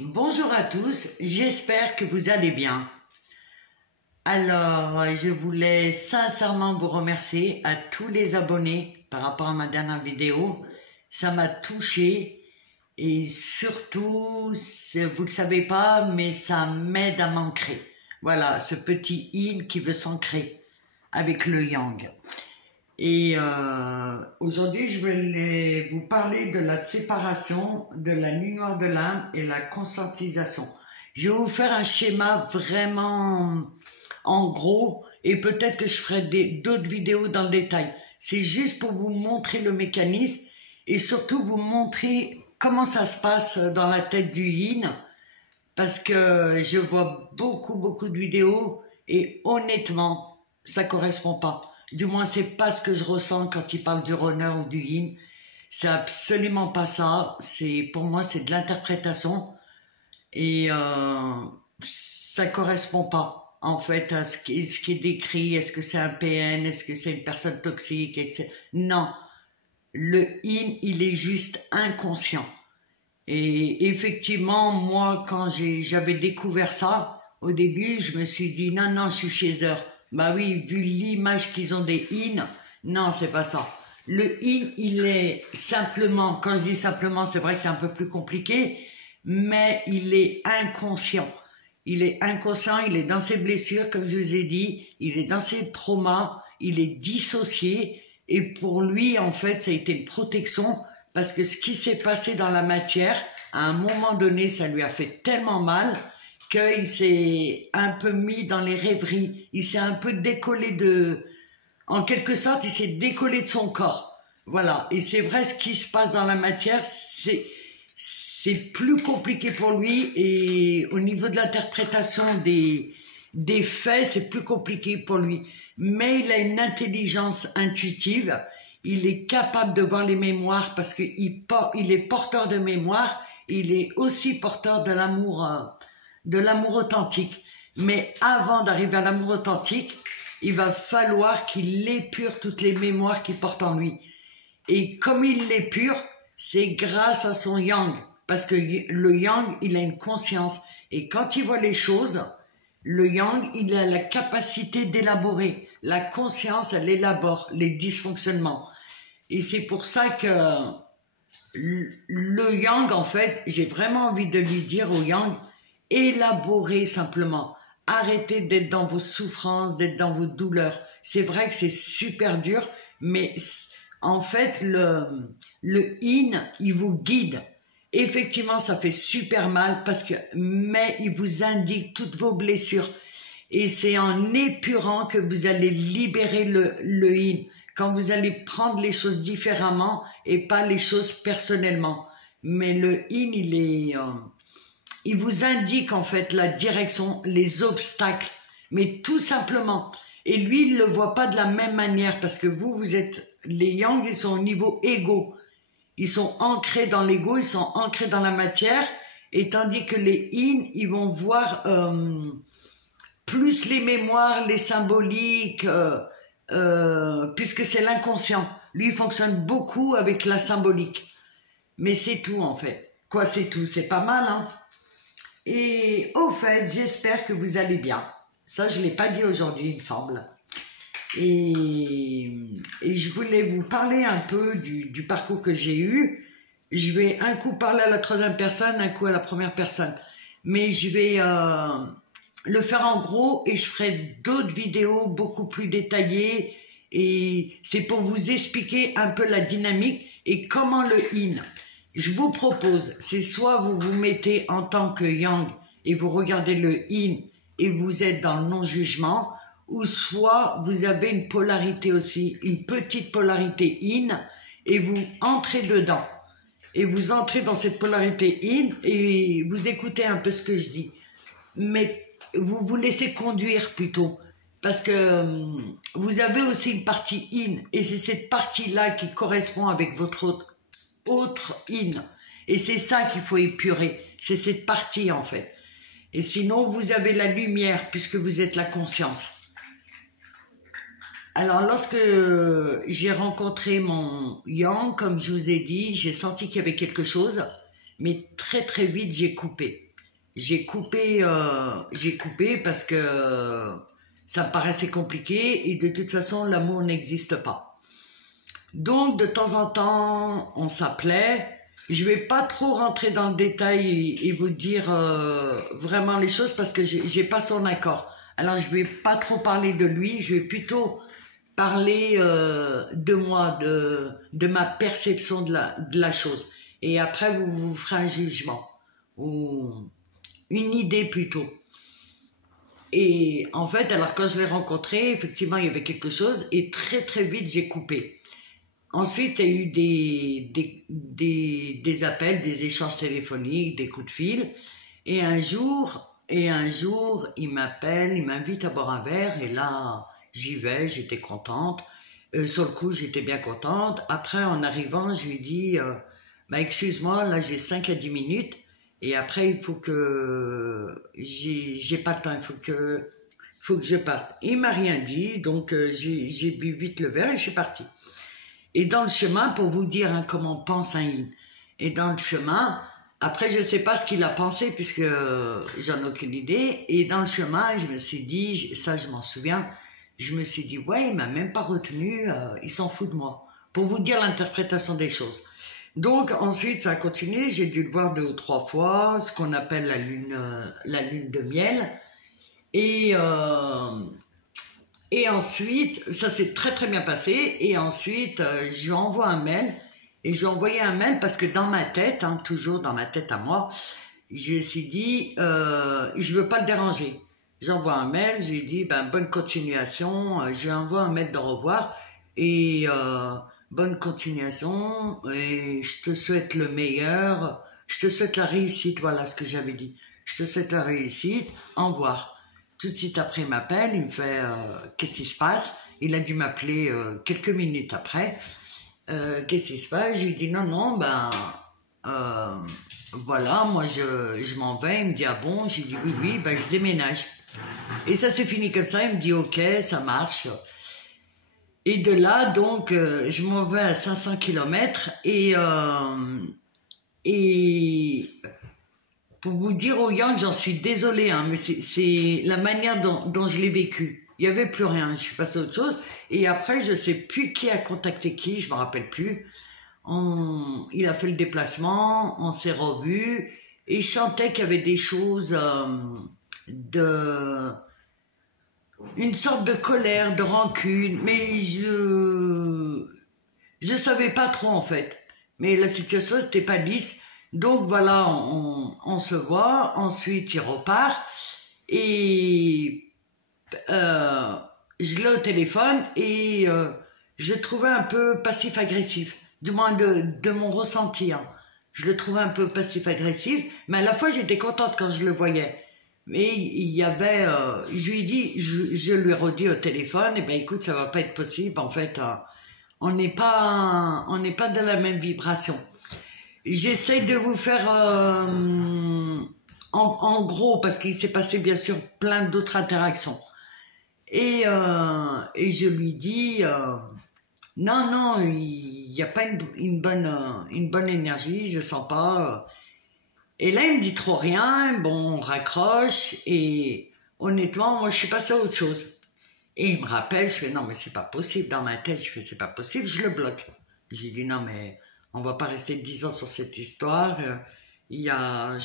Bonjour à tous, j'espère que vous allez bien. Alors, je voulais sincèrement vous remercier à tous les abonnés par rapport à ma dernière vidéo. Ça m'a touché et surtout, vous ne le savez pas, mais ça m'aide à m'ancrer. Voilà, ce petit yin qui veut s'ancrer avec le yang. Et aujourd'hui, je vais vous parler de la séparation de la nuit noire de l'âme et la conscientisation. Je vais vous faire un schéma vraiment en gros et peut-être que je ferai d'autres vidéos dans le détail. C'est juste pour vous montrer le mécanisme et surtout vous montrer comment ça se passe dans la tête du yin parce que je vois beaucoup de vidéos et honnêtement, ça correspond pas. Du moins, c'est pas ce que je ressens quand il parle du runner ou du yin. C'est absolument pas ça. Pour moi, c'est de l'interprétation et ça correspond pas en fait à ce qui est décrit. Est-ce que c'est un PN? Est-ce que c'est une personne toxique, etc. Non, le yin, il est juste inconscient. Et effectivement, moi, quand j'avais découvert ça, au début, je me suis dit non, je suis chez eux. Bah oui, vu l'image qu'ils ont des yin, non, c'est pas ça. Le yin, il est simplement, quand je dis simplement, c'est vrai que c'est un peu plus compliqué, mais il est inconscient. Il est inconscient, il est dans ses blessures, comme je vous ai dit, il est dans ses traumas, il est dissocié, et pour lui, en fait, ça a été une protection, parce que ce qui s'est passé dans la matière, à un moment donné, ça lui a fait tellement mal, qu'il s'est un peu mis dans les rêveries, il s'est un peu décollé en quelque sorte, il s'est décollé de son corps. Voilà, et c'est vrai, ce qui se passe dans la matière, c'est plus compliqué pour lui, et au niveau de l'interprétation des faits, c'est plus compliqué pour lui. Mais il a une intelligence intuitive, il est capable de voir les mémoires, parce qu'il est porteur de mémoire, il est aussi porteur de l'amour authentique. Mais avant d'arriver à l'amour authentique, il va falloir qu'il épure toutes les mémoires qu'il porte en lui. Et comme il l'épure, c'est grâce à son yang. Parce que le yang, il a une conscience. Et quand il voit les choses, le yang, il a la capacité d'élaborer. La conscience, elle élabore les dysfonctionnements. Et c'est pour ça que le yang, en fait, j'ai vraiment envie de lui dire au yang, élaborez simplement. Arrêtez d'être dans vos souffrances, d'être dans vos douleurs. C'est vrai que c'est super dur, mais en fait, le yin, il vous guide. Effectivement, ça fait super mal mais il vous indique toutes vos blessures. Et c'est en épurant que vous allez libérer le yin. Quand vous allez prendre les choses différemment et pas les choses personnellement. Mais le yin, il vous indique en fait la direction, les obstacles, mais tout simplement. Et lui, il ne le voit pas de la même manière parce que vous êtes, les yang, ils sont au niveau égo. Ils sont ancrés dans l'ego, ils sont ancrés dans la matière, et tandis que les yin, ils vont voir plus les mémoires, les symboliques, puisque c'est l'inconscient. Lui, il fonctionne beaucoup avec la symbolique. Mais c'est tout en fait. Quoi, c'est tout? C'est pas mal, hein? Et au fait, j'espère que vous allez bien. Ça, je ne l'ai pas dit aujourd'hui, il me semble. Et je voulais vous parler un peu du parcours que j'ai eu. Je vais un coup parler à la troisième personne, un coup à la première personne. Mais je vais le faire en gros et je ferai d'autres vidéos beaucoup plus détaillées. Et c'est pour vous expliquer un peu la dynamique et comment le yin. Je vous propose, c'est soit vous vous mettez en tant que yang et vous regardez le yin et vous êtes dans le non-jugement, ou soit vous avez une polarité aussi, une petite polarité yin, et vous entrez dedans. Et vous entrez dans cette polarité yin et vous écoutez un peu ce que je dis. Mais vous vous laissez conduire plutôt. Parce que vous avez aussi une partie yin, et c'est cette partie-là qui correspond avec votre autre yin. Et c'est ça qu'il faut épurer. C'est cette partie en fait. Et sinon, vous avez la lumière puisque vous êtes la conscience. Alors, lorsque j'ai rencontré mon yang, comme je vous ai dit, j'ai senti qu'il y avait quelque chose. mais très très vite j'ai coupé. J'ai coupé parce que ça me paraissait compliqué et de toute façon l'amour n'existe pas. Donc de temps en temps on s'appelait. Je vais pas trop rentrer dans le détail et vous dire vraiment les choses parce que j'ai pas son accord. Alors je vais pas trop parler de lui, je vais plutôt parler de moi, de ma perception de la chose. Et après vous ferez un jugement ou une idée plutôt. Et en fait, alors quand je l'ai rencontré, effectivement il y avait quelque chose et très très vite j'ai coupé. Ensuite, il y a eu des appels, des échanges téléphoniques, des coups de fil. Et un jour, il m'appelle, il m'invite à boire un verre. Et là, j'y vais, j'étais contente. Sur le coup, j'étais bien contente. Après, en arrivant, je lui dis, bah, excuse-moi, là, j'ai 5 à 10 minutes. Et après, il faut que... J'ai pas le temps, il faut que je parte. Il m'a rien dit, donc j'ai bu vite le verre et je suis partie. Et dans le chemin, pour vous dire hein, comment pense un in, et dans le chemin, après je sais pas ce qu'il a pensé puisque j'en ai aucune idée, et dans le chemin, je me suis dit, ça je m'en souviens, je me suis dit, ouais, il m'a même pas retenu, il s'en fout de moi. Pour vous dire l'interprétation des choses. Donc ensuite, ça a continué, j'ai dû le voir 2 ou 3 fois, ce qu'on appelle la lune de miel, et ensuite, ça s'est très très bien passé. Et ensuite, je lui envoie un mail. Et je lui ai envoyé un mail parce que dans ma tête, hein, toujours dans ma tête à moi, je me suis dit, je veux pas le déranger. J'envoie un mail, je lui dis, ben, bonne continuation. Je lui envoie un mail de revoir. Et bonne continuation. Et je te souhaite le meilleur. Je te souhaite la réussite. Voilà ce que j'avais dit. Je te souhaite la réussite. Au revoir. Tout de suite après, il m'appelle, il me fait qu'est-ce qui se passe? Il a dû m'appeler quelques minutes après. Qu'est-ce qui se passe? Je lui dis non, ben voilà, moi je m'en vais. Il me dit ah bon? J'ai dit oui, ben je déménage. Et ça s'est fini comme ça. Il me dit ok, ça marche. Et de là, donc, je m'en vais à 500 km et pour vous dire aux Yang, j'en suis désolée, hein, mais c'est la manière dont je l'ai vécu. Il n'y avait plus rien, je suis passée à autre chose. Et après, je ne sais plus qui a contacté qui, je ne me rappelle plus. Il a fait le déplacement, on s'est revus, et je sentais qu'il y avait des choses une sorte de colère, de rancune, mais je savais pas trop en fait. Mais la situation n'était pas lisse. Donc voilà, on se voit, ensuite il repart et je l'ai au téléphone et je le trouvais un peu passif-agressif, du moins de mon ressenti. Hein. Je le trouvais un peu passif-agressif, mais à la fois j'étais contente quand je le voyais. Mais il y avait, je lui ai dit, je lui ai redit au téléphone, eh ben écoute, ça va pas être possible, en fait, on n'est pas dans la même vibration. J'essaie de vous faire en gros, parce qu'il s'est passé bien sûr plein d'autres interactions. Et je lui dis, non, il n'y a pas une bonne énergie, je sens pas. Et là, il me dit trop rien, bon, on raccroche, et honnêtement, moi, je suis passée à autre chose. Et il me rappelle, je fais, non, mais c'est pas possible, dans ma tête, je fais, c'est pas possible, je le bloque. J'ai dit, non, mais on va pas rester 10 ans sur cette histoire, il y a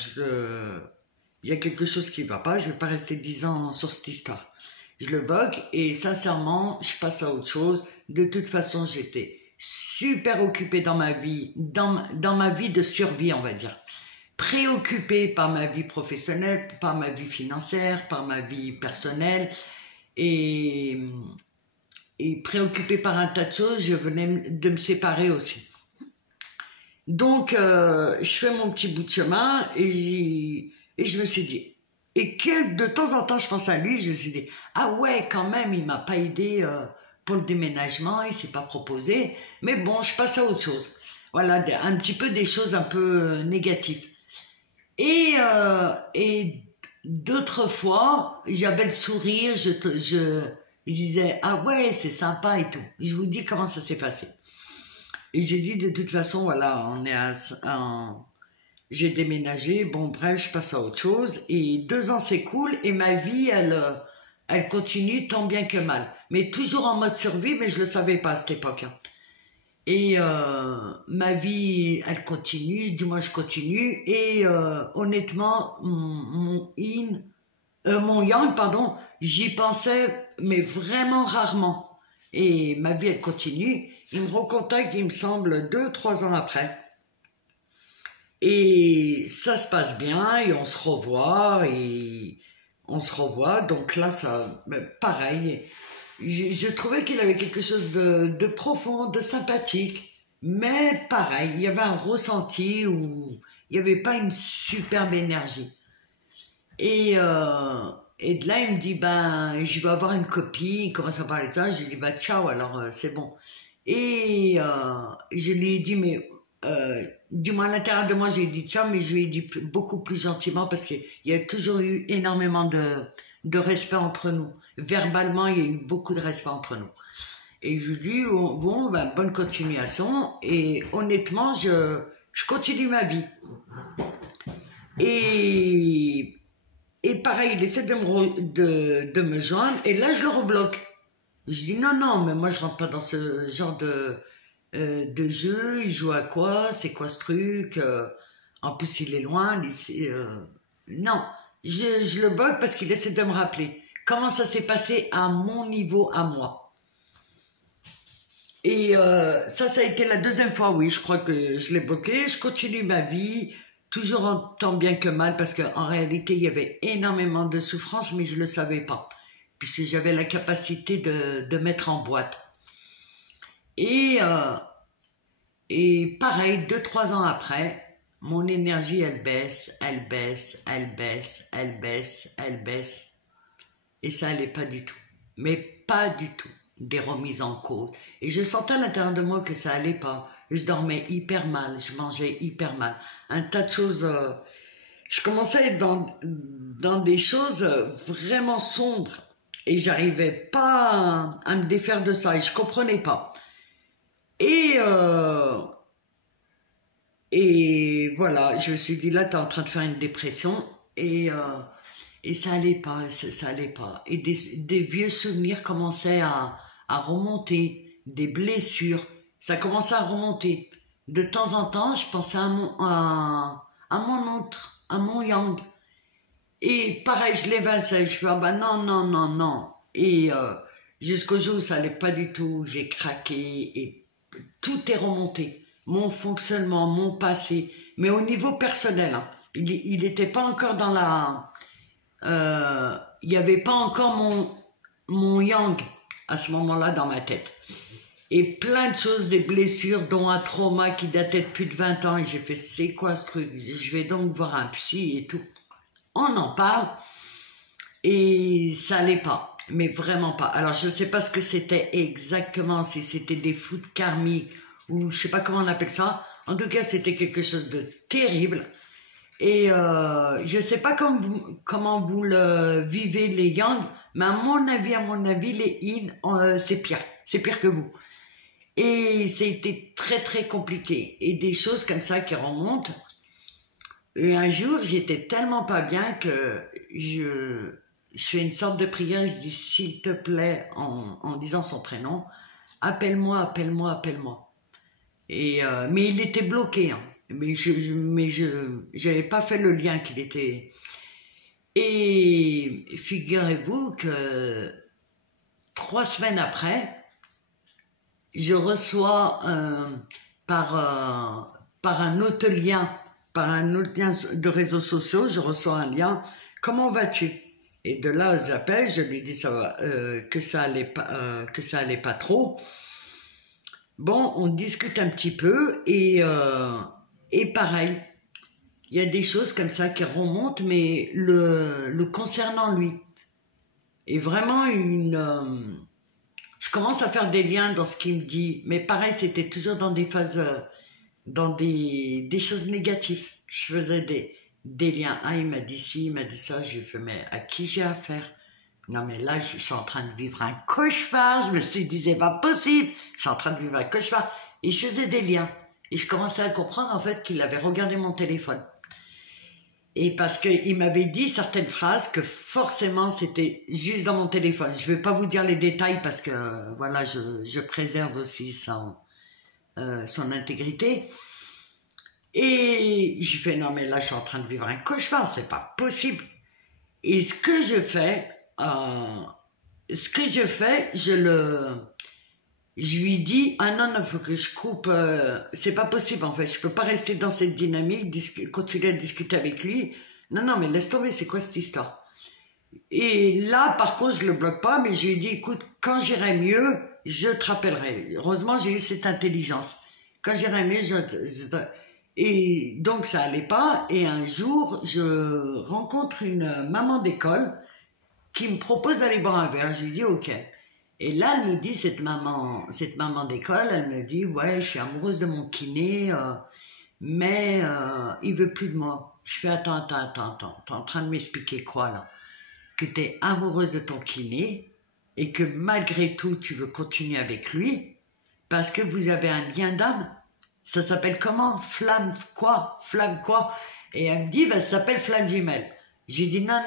quelque chose qui va pas, je vais pas rester 10 ans sur cette histoire. Je le bloque, et sincèrement, je passe à autre chose. De toute façon, j'étais super occupée dans ma vie, dans ma vie de survie, on va dire. Préoccupée par ma vie professionnelle, par ma vie financière, par ma vie personnelle et préoccupée par un tas de choses, je venais de me séparer aussi. Donc, je fais mon petit bout de chemin et je me suis dit, de temps en temps, je pense à lui, je me suis dit, ah ouais, quand même, il m'a pas aidé pour le déménagement, il s'est pas proposé, mais bon, je passe à autre chose. Voilà, un petit peu des choses un peu négatives. Et d'autres fois, j'avais le sourire, je disais, ah ouais, c'est sympa et tout. Et je vous dis comment ça s'est passé. Et j'ai dit, de toute façon, voilà, on est j'ai déménagé, bon bref, je passe à autre chose, et 2 ans s'écoulent, et ma vie, elle continue tant bien que mal. Mais toujours en mode survie, mais je le savais pas à cette époque. Hein. Et ma vie, elle continue, du moins je continue, et honnêtement, mon yang, pardon, j'y pensais, mais vraiment rarement. Et ma vie, elle continue. Il me recontacte, il me semble, 2-3 ans après. Et ça se passe bien, et on se revoit, donc là, ça, ben, pareil. Je trouvais qu'il avait quelque chose de profond, de sympathique, mais pareil, il y avait un ressenti où il n'y avait pas une superbe énergie. Et de là, il me dit, ben, je vais avoir une copine, il commence à parler de ça, je lui dis, bah, ciao, alors c'est bon. Et je lui ai dit, mais, du moins à l'intérieur de moi, je lui ai dit ciao, mais je lui ai dit beaucoup plus gentiment parce qu'il y a toujours eu énormément de respect entre nous. Verbalement, il y a eu beaucoup de respect entre nous. Et je lui ai dit, bon, ben, bonne continuation. Et honnêtement, je continue ma vie. Et pareil, il essaie de me joindre, et là, je le rebloque. Je dis, non, mais moi, je rentre pas dans ce genre de jeu. Il joue à quoi? C'est quoi ce truc? En plus, il est loin. Non, je le bloque parce qu'il essaie de me rappeler comment ça s'est passé à mon niveau, à moi. Et ça a été la 2e fois, oui, je crois que je l'ai bloqué. Je continue ma vie. Toujours en tant bien que mal, parce qu'en réalité, il y avait énormément de souffrance, mais je ne le savais pas, puisque j'avais la capacité de mettre en boîte. Et pareil, 2-3 ans après, mon énergie, elle baisse, elle baisse, elle baisse, elle baisse, elle baisse. Et ça allait pas du tout. Mais pas du tout. Des remises en cause. Et je sentais à l'intérieur de moi que ça allait pas. Je dormais hyper mal, je mangeais hyper mal. Un tas de choses. Je commençais à être dans des choses vraiment sombres. Et j'arrivais pas à me défaire de ça. Et je comprenais pas. Et voilà, je me suis dit, là, tu es en train de faire une dépression. Et ça allait pas, ça allait pas. Et des vieux souvenirs commençaient à remonter, des blessures, ça commençait à remonter. De temps en temps, je pensais à mon autre, à mon yang. Et pareil, je l'évinçais, je fais, ah bah non, non, non, non. Et jusqu'au jour où ça allait pas du tout, j'ai craqué et tout est remonté. Mon fonctionnement, mon passé, mais au niveau personnel. Hein. Il n'était pas encore dans la... il n'y avait pas encore mon yang à ce moment-là dans ma tête. Et plein de choses, des blessures, dont un trauma qui datait de plus de 20 ans. Et j'ai fait, c'est quoi ce truc? Je vais donc voir un psy et tout. On en parle. Et ça allait pas. Mais vraiment pas. Alors, je sais pas ce que c'était exactement, si c'était des foudres karmiques, ou je sais pas comment on appelle ça. En tout cas, c'était quelque chose de terrible. Et je sais pas comment vous le vivez, les yang, mais à mon avis, les yin, c'est pire. C'est pire que vous. Et c'était très très compliqué. Et des choses comme ça qui remontent. Et un jour, j'étais tellement pas bien que je fais une sorte de prière. Je dis, s'il te plaît, en disant son prénom, appelle-moi, appelle-moi, appelle-moi. Et mais il était bloqué. Hein. Mais j'avais pas fait le lien qu'il était. Et figurez-vous que 3 semaines après, je reçois par un autre lien de réseaux sociaux, je reçois un lien. Comment vas-tu? Et de là, j'appelle, je lui dis ça va, que ça allait pas trop. Bon, on discute un petit peu et pareil, il y a des choses comme ça qui remontent, mais le concernant lui. Et vraiment je commence à faire des liens dans ce qu'il me dit, mais pareil, c'était toujours dans des phases, dans des choses négatives. Je faisais des liens. Ah, il m'a dit ci, il m'a dit ça. J'ai fait, mais à qui j'ai affaire? Non, mais là, je suis en train de vivre un cauchemar. Je me suis dit, c'est pas possible. Je suis en train de vivre un cauchemar. Et je faisais des liens. Et je commençais à comprendre, en fait, qu'il avait regardé mon téléphone. Et parce qu'il m'avait dit certaines phrases que forcément c'était juste dans mon téléphone. Je ne vais pas vous dire les détails parce que voilà, je préserve aussi son intégrité. Et j'ai fait non mais là je suis en train de vivre un cauchemar, c'est pas possible. Et ce que je fais, je lui dis ah non non faut que je coupe, c'est pas possible en fait, je peux pas rester dans cette dynamique, continuer à discuter avec lui. Non non mais laisse tomber, c'est quoi cette histoire? Et là par contre je le bloque pas, mais je lui dis écoute quand j'irai mieux je te rappellerai. Heureusement j'ai eu cette intelligence. Quand j'irai mieux et donc ça allait pas, et un jour je rencontre une maman d'école qui me propose d'aller boire un verre. Je lui dis ok. Et là, elle me dit, cette maman d'école, elle me dit, ouais, je suis amoureuse de mon kiné, mais il veut plus de moi. Je fais, attends, t'es en train de m'expliquer quoi là? Que t'es amoureuse de ton kiné et que malgré tout, tu veux continuer avec lui parce que vous avez un lien d'âme. Ça s'appelle comment? Flamme quoi? Et elle me dit, bah, ça s'appelle flamme jumelle. J'ai dit non,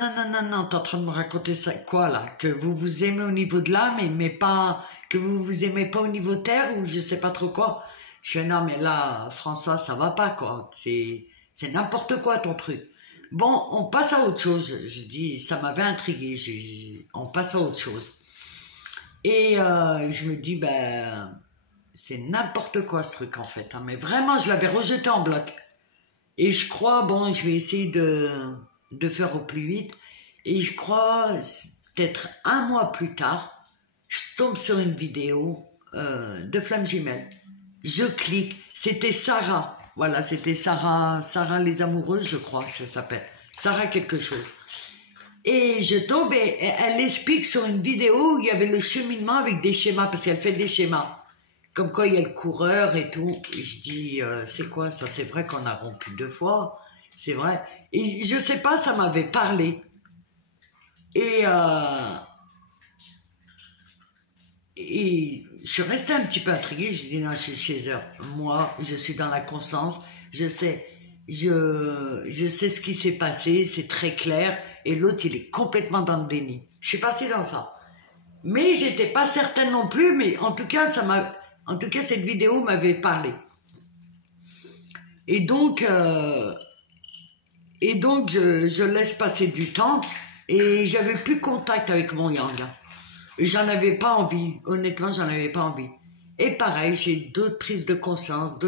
t'es en train de me raconter ça, quoi là? Que vous vous aimez au niveau de l'âme, mais pas, que vous vous aimez pas au niveau terre ou je sais pas trop quoi. Je fais non, mais là, François, ça va pas quoi. C'est n'importe quoi ton truc. Bon, on passe à autre chose. Je dis, ça m'avait intrigué. On passe à autre chose. Et je me dis, ben, c'est n'importe quoi ce truc en fait. Hein. Mais vraiment, je l'avais rejeté en bloc. Et je crois, bon, je vais essayer de faire au plus vite. Et je crois, peut-être un mois plus tard, je tombe sur une vidéo de Flamme Jumelle. Je clique, c'était Sarah. Voilà, c'était Sarah les Amoureuses, je crois que ça s'appelle. Sarah quelque chose. Et je tombe et elle explique sur une vidéo où il y avait le cheminement avec des schémas, parce qu'elle fait des schémas. Comme quoi il y a le coureur et tout. Et je dis, c'est quoi ça? C'est vrai qu'on a rompu 2 fois. C'est vrai. Et je sais pas, ça m'avait parlé. Et je suis restée un petit peu intriguée. Je dis, non, je suis chez eux. Moi, je suis dans la conscience. Je sais ce qui s'est passé. C'est très clair. Et l'autre, il est complètement dans le déni. Je suis partie dans ça. Mais j'étais pas certaine non plus. Mais en tout cas, cette vidéo m'avait parlé. Et donc je laisse passer du temps et j'avais plus contact avec mon yang. J'en avais pas envie, honnêtement, j'en avais pas envie. Et pareil, j'ai d'autres prises de conscience,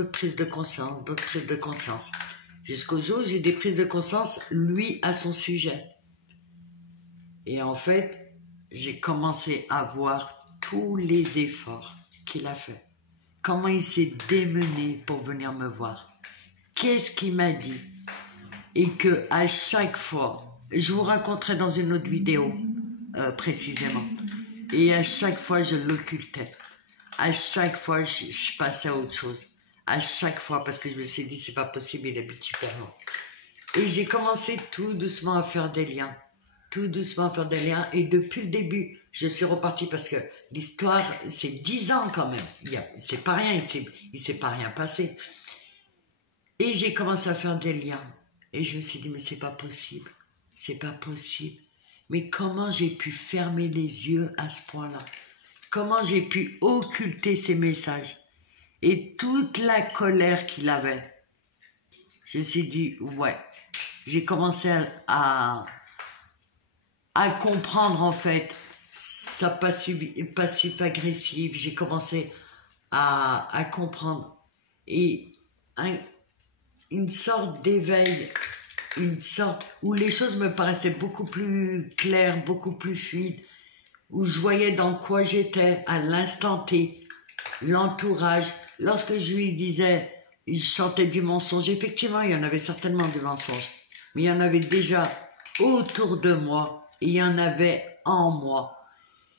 Jusqu'au jour où j'ai des prises de conscience, lui, à son sujet. Et en fait, j'ai commencé à voir tous les efforts qu'il a fait. Comment il s'est démené pour venir me voir. Qu'est-ce qu'il m'a dit? Et que à chaque fois, je vous raconterai dans une autre vidéo précisément, et à chaque fois je l'occultais, à chaque fois je passais à autre chose, à chaque fois parce que je me suis dit c'est pas possible, il habite super loin. Et j'ai commencé tout doucement à faire des liens, et depuis le début je suis repartie parce que l'histoire c'est 10 ans quand même, c'est pas rien, il s'est pas rien passé. Et j'ai commencé à faire des liens. Et je me suis dit, mais c'est pas possible. Mais comment j'ai pu fermer les yeux à ce point-là? Comment j'ai pu occulter ces messages? Et toute la colère qu'il avait. Je me suis dit, ouais. J'ai commencé à comprendre en fait sa passif-agressive. J'ai commencé à comprendre. Et une sorte d'éveil, où les choses me paraissaient beaucoup plus claires, beaucoup plus fluides, où je voyais dans quoi j'étais à l'instant T, l'entourage. Lorsque je lui disais, je chantais du mensonge, effectivement, il y en avait certainement du mensonge, mais il y en avait déjà autour de moi, et il y en avait en moi.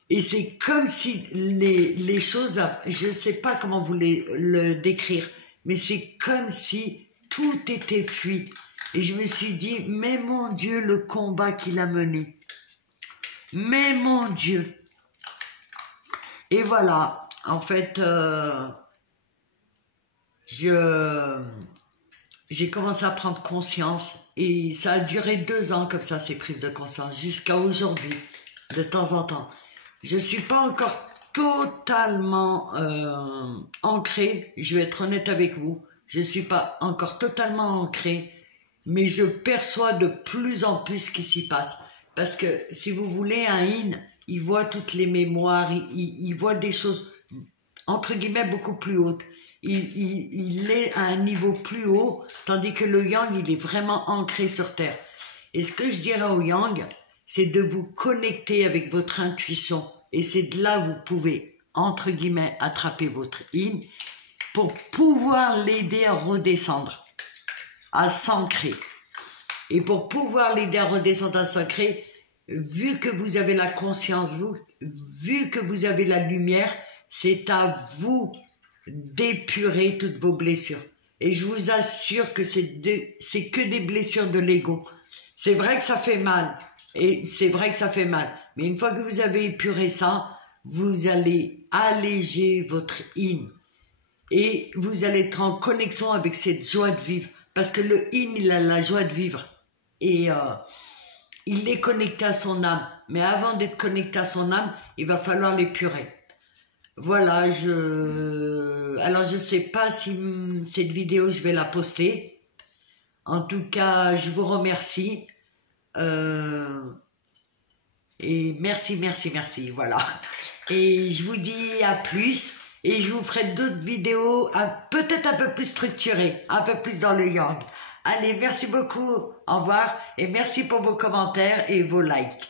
Et c'est comme si les choses, je ne sais pas comment vous le décrire, mais c'est comme si tout était fluide. Et je me suis dit, mais mon Dieu, le combat qu'il a mené. Mais mon Dieu. Et voilà, en fait, j'ai commencé à prendre conscience et ça a duré 2 ans comme ça, ces prises de conscience, jusqu'à aujourd'hui, de temps en temps. Je suis pas encore totalement ancrée, je vais être honnête avec vous, je suis pas encore totalement ancrée, mais je perçois de plus en plus ce qui s'y passe. Parce que, si vous voulez, un yin, il voit toutes les mémoires, il voit des choses, entre guillemets, beaucoup plus hautes. Il est à un niveau plus haut, tandis que le yang, il est vraiment ancré sur terre. Et ce que je dirais au yang, c'est de vous connecter avec votre intuition. Et c'est de là que vous pouvez, entre guillemets, attraper votre yin pour pouvoir l'aider à redescendre, à s'ancrer. Et pour pouvoir l'aider à redescendre, à s'ancrer, vu que vous avez la conscience, vu que vous avez la lumière, c'est à vous d'épurer toutes vos blessures. Et je vous assure que c'est que des blessures de l'ego. C'est vrai que ça fait mal. Et c'est vrai que ça fait mal. Mais une fois que vous avez épuré ça, vous allez alléger votre yin. Et vous allez être en connexion avec cette joie de vivre. Parce que le yin, il a la joie de vivre. Et il est connecté à son âme. Mais avant d'être connecté à son âme, il va falloir l'épurer. Voilà, alors je sais pas si cette vidéo je vais la poster. En tout cas, je vous remercie. Et merci, voilà. Et je vous dis à plus. Et je vous ferai d'autres vidéos peut-être un peu plus structurées, un peu plus dans le yang. Allez, merci beaucoup, au revoir. Et merci pour vos commentaires et vos likes.